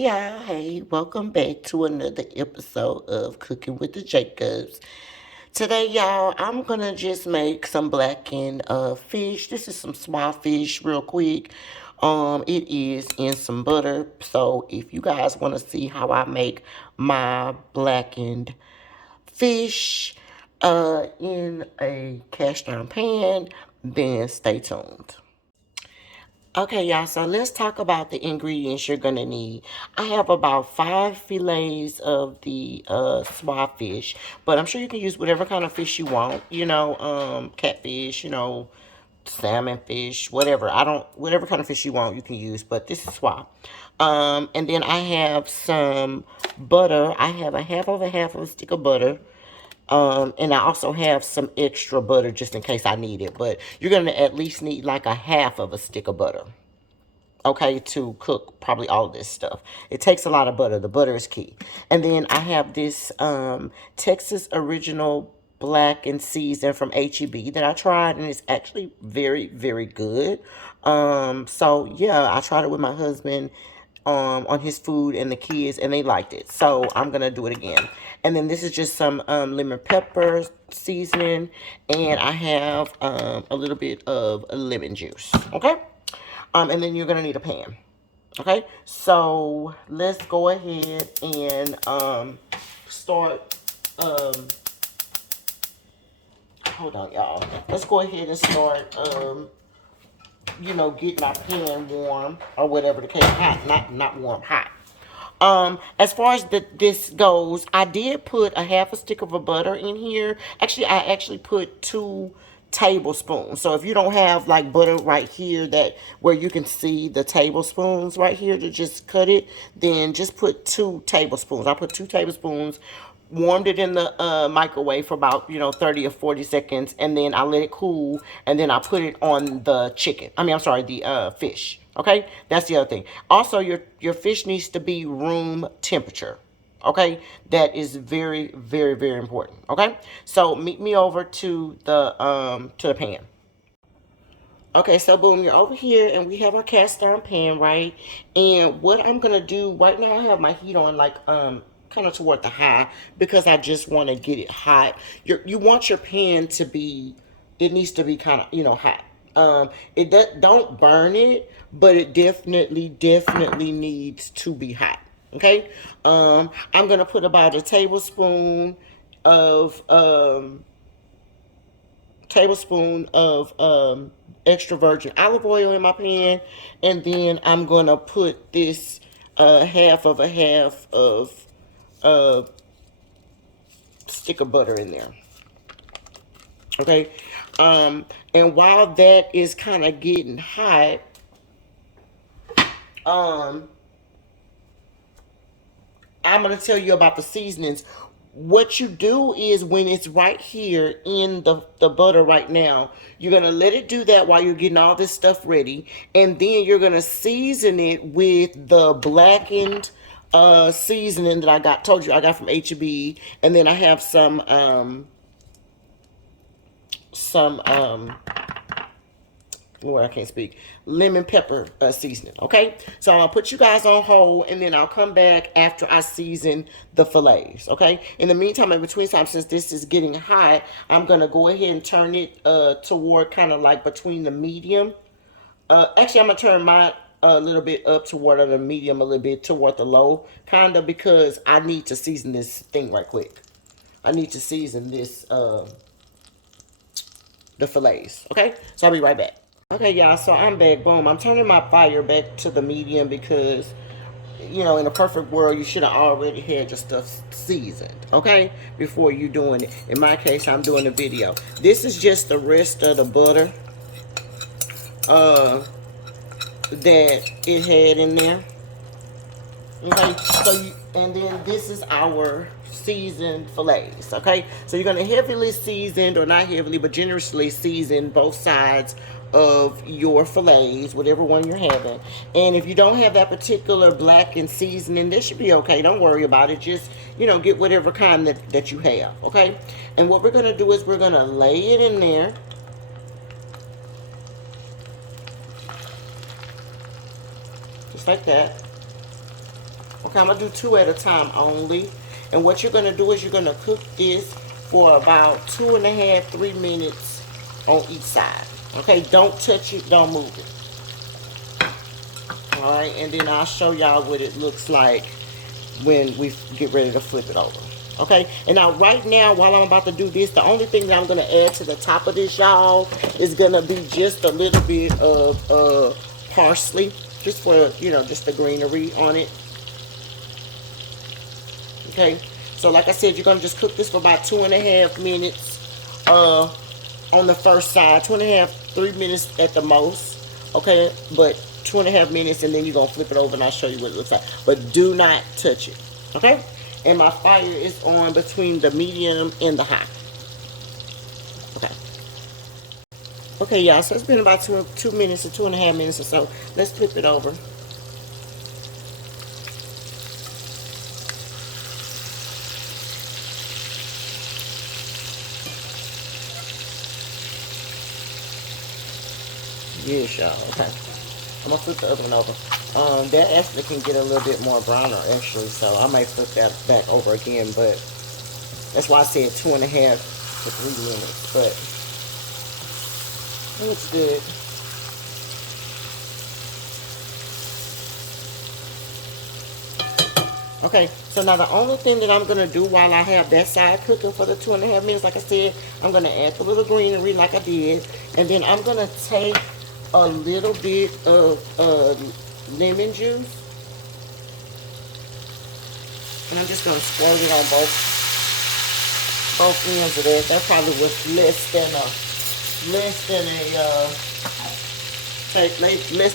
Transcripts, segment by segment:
Hey y'all, hey, welcome back to another episode of Cooking with the Jacobs. Today, y'all, I'm gonna just make some blackened fish. This is some small fish, real quick. It is in some butter. So if you guys want to see how I make my blackened fish in a cast iron pan, then stay tuned. Okay, y'all, so let's talk about the ingredients you're gonna need. I have about 5 fillets of the swordfish, but I'm sure you can use whatever kind of fish you want, catfish, salmon fish, whatever. Whatever kind of fish you want, you can use, but this is swab. And then I have some butter. I have half of a stick of butter. And I also have some extra butter just in case I need it. But you're going to at least need like a half of a stick of butter, okay, to cook probably all this stuff. It takes a lot of butter. The butter is key. And then I have this Texas Original Black and Seasoned from HEB that I tried, and it's actually very, very good. So yeah, I tried it with my husband on his food and the kids, and they liked it. So I'm gonna do it again. And then this is just some lemon pepper seasoning, and I have a little bit of lemon juice. Okay. And then you're gonna need a pan. Okay, so let's go ahead and start. Hold on, y'all. Let's go ahead and start. Getting our pan warm or whatever the case. Hot, not warm, hot. As far as this goes, I did put a half a stick of a butter in here. Actually, I actually put 2 tablespoons. So if you don't have like butter right here that where you can see the tablespoons right here to just cut it, then just put 2 tablespoons. I put 2 tablespoons, warmed it in the microwave for about 30 or 40 seconds, and then I let it cool, and then I put it on the chicken. I'm sorry, the fish. Okay, that's the other thing. Also, your fish needs to be room temperature. Okay, that is very, very, very important. Okay, so meet me over to the pan. Okay, so boom, you're over here, and we have our cast iron pan, right? And what I'm gonna do right now, I have my heat on like kind of toward the high because I just want to get it hot. You want your pan to be, it needs to be kind of hot. It don't burn it, but it definitely needs to be hot. Okay. I'm gonna put about a of tablespoon of extra virgin olive oil in my pan, and then I'm gonna put this half of uh, stick of butter in there. Okay, and while that is kind of getting hot, um, I'm gonna tell you about the seasonings. What you do is when it's right here in the butter right now, you're gonna let it do that while you're getting all this stuff ready, and then you're gonna season it with the blackened seasoning that told you I got from HEB, and then I have some Lord, I can't speak. Lemon pepper seasoning. Okay, so I'll put you guys on hold, and then I'll come back after I season the fillets. Okay. In the meantime, in between time, since this is getting hot, I'm gonna go ahead and turn it toward kind of like between the medium. Actually, I'm gonna turn my a little bit up toward the medium, a little bit toward the low, kind of because I need to season this thing right quick. I need to season this the fillets. Okay, so I'll be right back. Okay, y'all, so I'm back. Boom. I'm turning my fire back to the medium because, in a perfect world, you should have already had your stuff seasoned, okay, before you doing it. In my case, I'm doing the video. This is just the rest of the butter that it had in there. Okay, and then this is our seasoned fillets. Okay, so you're gonna heavily season, or not heavily, but generously season both sides of your fillets, whatever one you're having. And if you don't have that particular blackened seasoning, this should be okay. Don't worry about it. Just get whatever kind that you have. Okay, and what we're gonna do is we're gonna lay it in there. Just like that. Okay, I'm gonna do 2 at a time only. And what you're gonna do is you're gonna cook this for about 2.5, 3 minutes on each side. Okay, don't touch it, don't move it. All right, and then I'll show y'all what it looks like when we get ready to flip it over. Okay, and now right now while I'm about to do this, the only thing that I'm gonna add to the top of this, y'all, is gonna be just a little bit of parsley, just for, you know, just the greenery on it. Okay, so like I said, you're gonna just cook this for about 2.5 minutes on the first side, 2.5, 3 minutes at the most. Okay, but 2.5 minutes, and then you're gonna flip it over and I'll show you what it looks like. But do not touch it. Okay, and my fire is on between the medium and the high. Okay. Okay, y'all, so it's been about 2 minutes or 2.5 minutes or so. Let's flip it over. Yes, y'all. Okay. I'm gonna flip the other one over. That actually can get a little bit more browner, actually, so I might flip that back over again, but that's why I said 2.5 to 3 minutes, but it looks good. Okay, so now the only thing that I'm gonna do while I have that side cooking for the 2.5 minutes, like I said, I'm gonna add the little greenery like I did, and then I'm gonna take a little bit of lemon juice, and I'm just gonna squirt it on both ends of that. That probably was less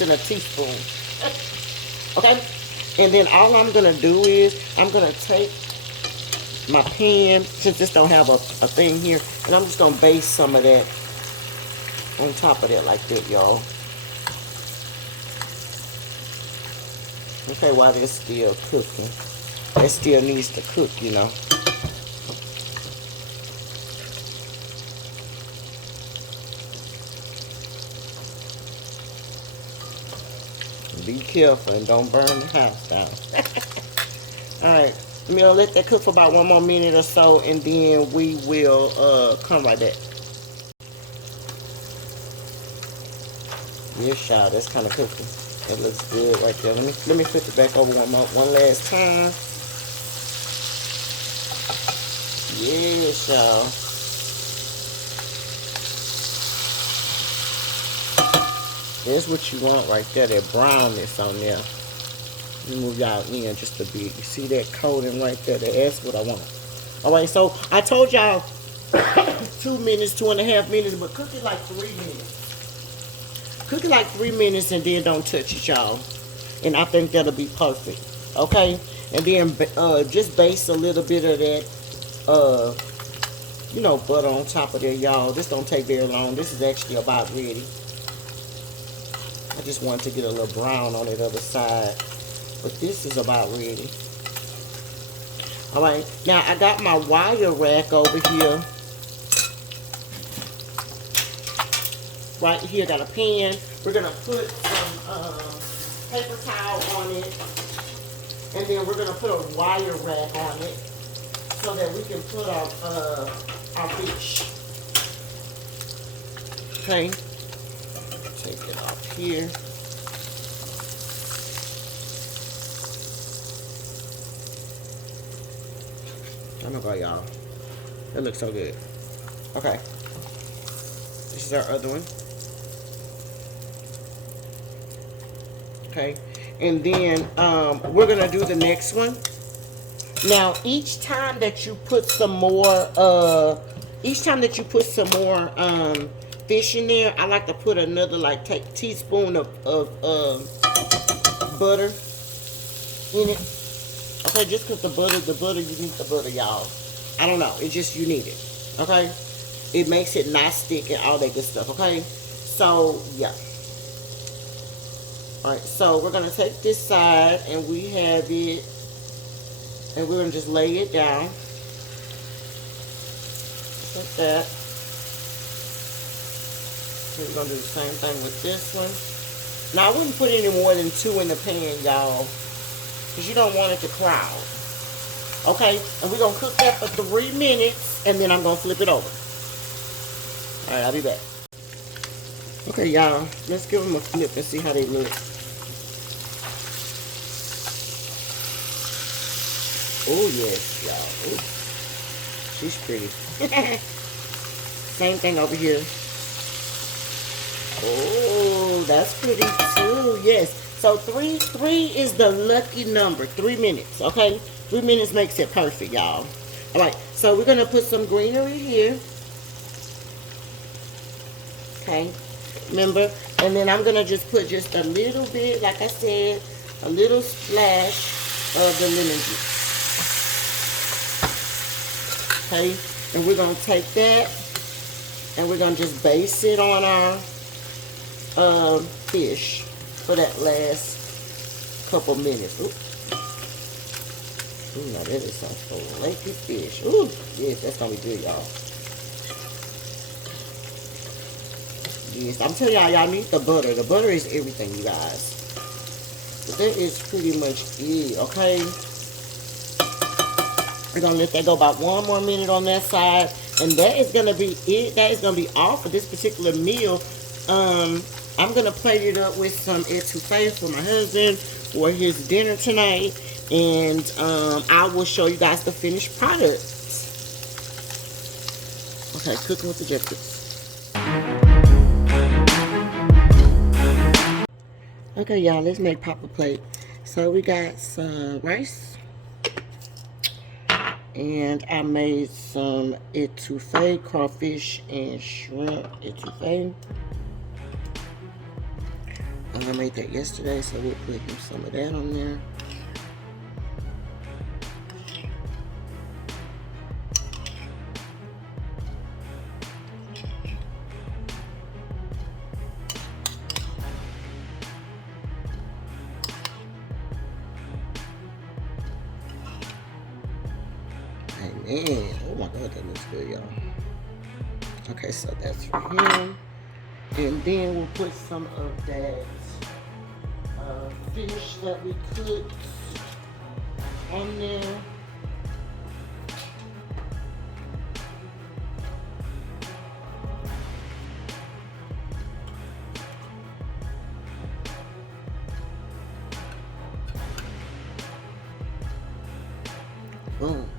than a teaspoon. Okay, and then all I'm gonna do is I'm gonna take my pan, since this don't have a thing here, and I'm just gonna base some of that on top of that like that, y'all. Okay, while it's still cooking. It still needs to cook, you know. Be careful and don't burn the house down. Alright, I'm gonna let that cook for about 1 more minute or so, and then we will come right back. Yes, y'all, that's kind of cooking. It looks good right there. Let me flip it back over one last time. Yes, y'all. That's what you want right there, that brownness on there. Let me move y'all in just a bit. You see that coating right there? That's what I want. Alright, so I told y'all 2 minutes, 2.5 minutes, but cook it like 3 minutes. Cook it like 3 minutes and then don't touch it, y'all. And I think that'll be perfect. Okay? And then just baste a little bit of that, you know, butter on top of there, y'all. This don't take very long. This is actually about ready. I just wanted to get a little brown on the other side. But this is about ready. Alright, now I got my wire rack over here. Right here, got a pan. We're going to put some paper towel on it. And then we're going to put a wire rack on it so that we can put our fish. Okay. Take it off here. Oh my God, y'all. It looks so good. Okay. This is our other one. Okay, and then we're gonna do the next one. Now, each time that you put some more, fish in there, I like to put another teaspoon of butter in it. Okay, just because the butter, you need the butter, y'all. I don't know, it's just you need it. Okay, it makes it not stick and all that good stuff. Okay, so yeah. Alright, so we're going to take this side, and we have it, and we're going to just lay it down. Like that. We're going to do the same thing with this one. Now, I wouldn't put any more than 2 in the pan, y'all. because you don't want it to cloud. Okay, and we're going to cook that for 3 minutes, and then I'm going to flip it over. All right, I'll be back. Okay, y'all, let's give them a flip and see how they look. Oh, yes, y'all. Ooh, she's pretty. Same thing over here. Oh, that's pretty too. Yes. So three is the lucky number. 3 minutes. Okay. 3 minutes makes it perfect, y'all. All right. So we're gonna put some greenery here. Okay. Remember, and then I'm gonna just put just a little bit, like I said, a little splash of the lemon juice. Okay. And we're gonna take that and we're gonna just base it on our fish for that last couple minutes. Ooh, now that is some flaky fish. Ooh, yes, that's gonna be good, y'all. Yes, I'm telling y'all, y'all need the butter. The butter is everything, you guys. But that is pretty much it, okay? We're gonna let that go about 1 more minute on that side, and that is gonna be it. That is gonna be all for this particular meal. I'm gonna plate it up with some etouffee for my husband for his dinner tonight, and I will show you guys the finished product. Okay, cooking with the Jacobs. Okay, y'all, let's make pop a plate. So we got some rice, and I made some etouffee, crawfish and shrimp etouffee. I made that yesterday, so we'll put some of that on there. Amen. Oh my God, that looks good, y'all. Okay, so that's for him. And then we'll put some of that fish that we cooked on there. Boom.